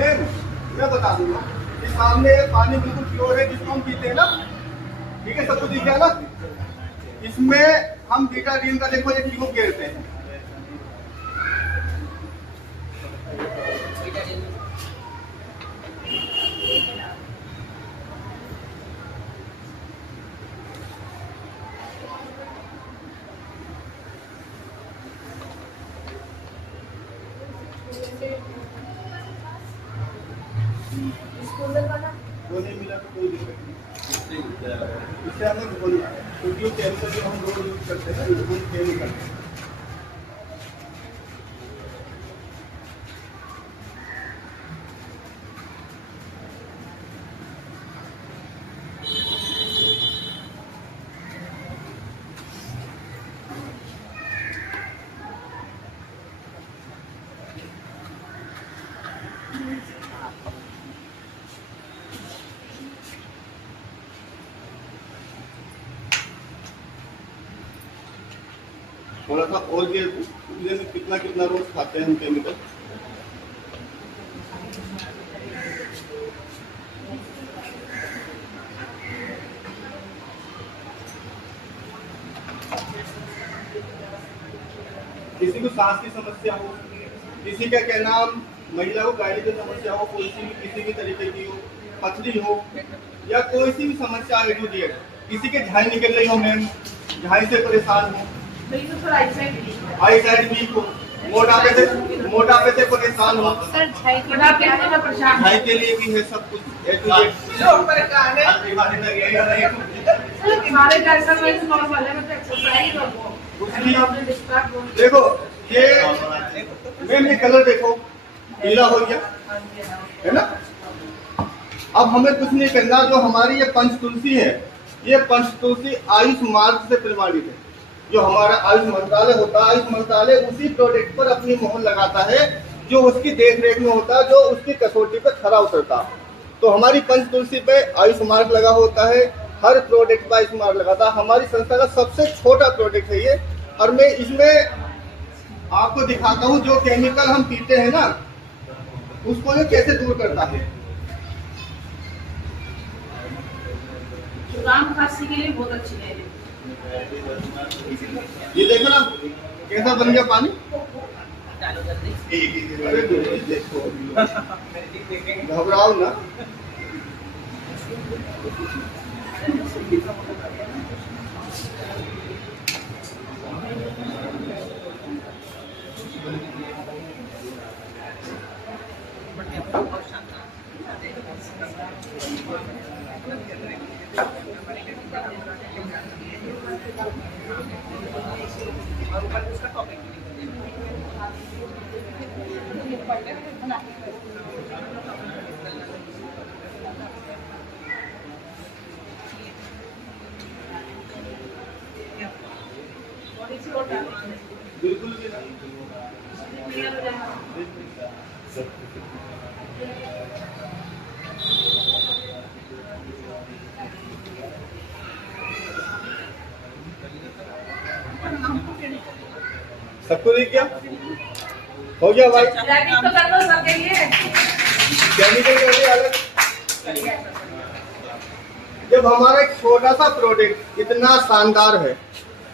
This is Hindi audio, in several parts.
मैम मैं बता दूंगा, इस सामने पानी बिल्कुल प्योर है जिसको हम पीते हैं ना, ठीक है, सब कुछ दिख रहा है ना। इसमें हम बीटाडीन का देखो एक ट्यूब घेरते हैं, वो नहीं मिला तो कोई दिक्कत नहीं, इससे हमें क्योंकि केमिकल जो हम रोज यूज करते हैं वो केमिकल है। थोड़ा सा और ये में कितना कितना रोज खाते हैं हम केमिकल, किसी को सांस की समस्या हो, किसी का क्या नाम महिला को गायनी की समस्या हो, किसी भी तरीके की हो, पथरी हो या कोई सी भी समस्या है, किसी के झाई निकल रही हो मैम, झाई से परेशान हो, आई साइड वीक हो, मोटापे से परेशान हो, झाई के लिए भी है सब कुछ, देखो ये मैम ये कलर देखो पीला हो गया है ना। अब हमें कुछ नहीं करना, जो हमारी ये पंचतुलसी है, ये पंचतुलसी आयुष मार्ग से प्रमाणित है। जो हमारा आयुष मंत्रालय होता है, आयुष मंत्रालय उसी प्रोडक्ट पर अपनी मोहर लगाता है जो उसकी देख रेख में होता है, जो उसकी कसौटी पे खरा उतरता है। तो हमारी पंचतुलसी पे आयुष मार्ग लगा होता है, हर प्रोडक्ट पर आयुष मार्ग लगाता है। हमारी संस्था का सबसे छोटा प्रोडक्ट है ये, और मैं इसमें आपको दिखाता हूँ जो केमिकल हम पीते हैं ना, उसको ये कैसे दूर करता है। जुकाम खांसी के लिए बहुत अच्छी है ये देखो ना कैसा बन गया पानी, अरे देखो घबराओ ना, बिल्कुल भी सबको देख क्या हो गया भाई, तो कर दो सबके लिए केमिकल कैसे अलग। जब हमारा एक छोटा सा प्रोडक्ट इतना शानदार है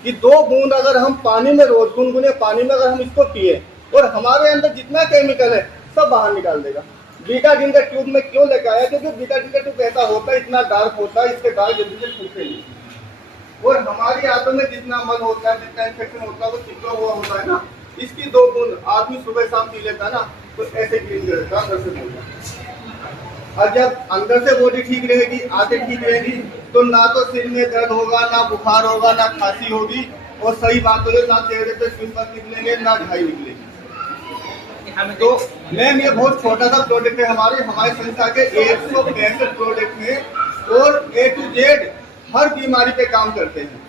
कि 2 बूंद अगर हम पानी में रोज गुनगुने पानी में अगर हम इसको पिए और हमारे अंदर जितना केमिकल है सब बाहर निकाल देगा। बीटाडीन का ट्यूब में क्यों लेकर आया, क्योंकि बीटाडीन का ट्यूब ऐसा होता है, इतना डार्क होता है, इसके दाग जल्दी से खुलते नहीं, और हमारी आंतों में जितना मल होता है, जितना इन्फेक्शन होता है वो चिपका हुआ होता है ना, इसकी 2 बूंद आदमी सुबह शाम पी लेता है ना, तो ऐसे क्लीन कर देता अंदर से होगा। और जब अंदर से बॉडी ठीक रहेगी, आंतें ठीक रहेगी, तो ना तो सिर में दर्द होगा, ना बुखार होगा, ना खांसी होगी, और सही बात तो ये ना चेहरे पे पिंपल निकलेंगे, ना झाई निकलेगी। तो मैम ये बहुत छोटा सा प्रोडक्ट है, हमारे संस्था के 165 प्रोडक्ट हैं और A to Z हर बीमारी पे काम करते हैं।